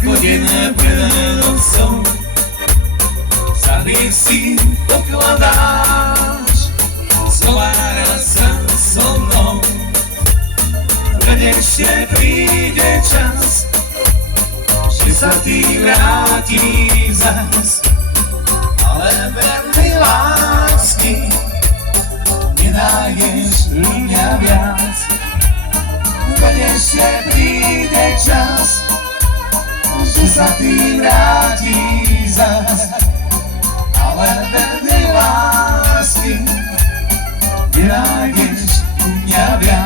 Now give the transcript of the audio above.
ako deň pred nocou. Za hriech si pokladáš, zhovára sa so mnou. Veď ešte príde čas, že sa ty vrátiš zas. Ale vernej lásky nenájdeš u mňa viac. Veď ešte príde čas, že sa ty vrátiš zas. Ale vernej lásky nenájdeš u mňa viac.